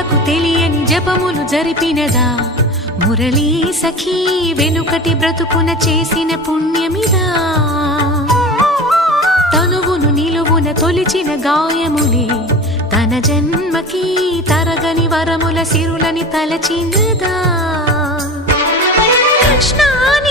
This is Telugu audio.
జనులకు తెలియని జపములు జరిపినదా మురళీ సఖీ వెనుకటి బ్రతుకున చేసిన పుణ్యమిదా తనువును నిలువున తొలిచిన గాయములే తన జన్మకి తరగని వరముల సిరులని తలచినదా కృష్ణాని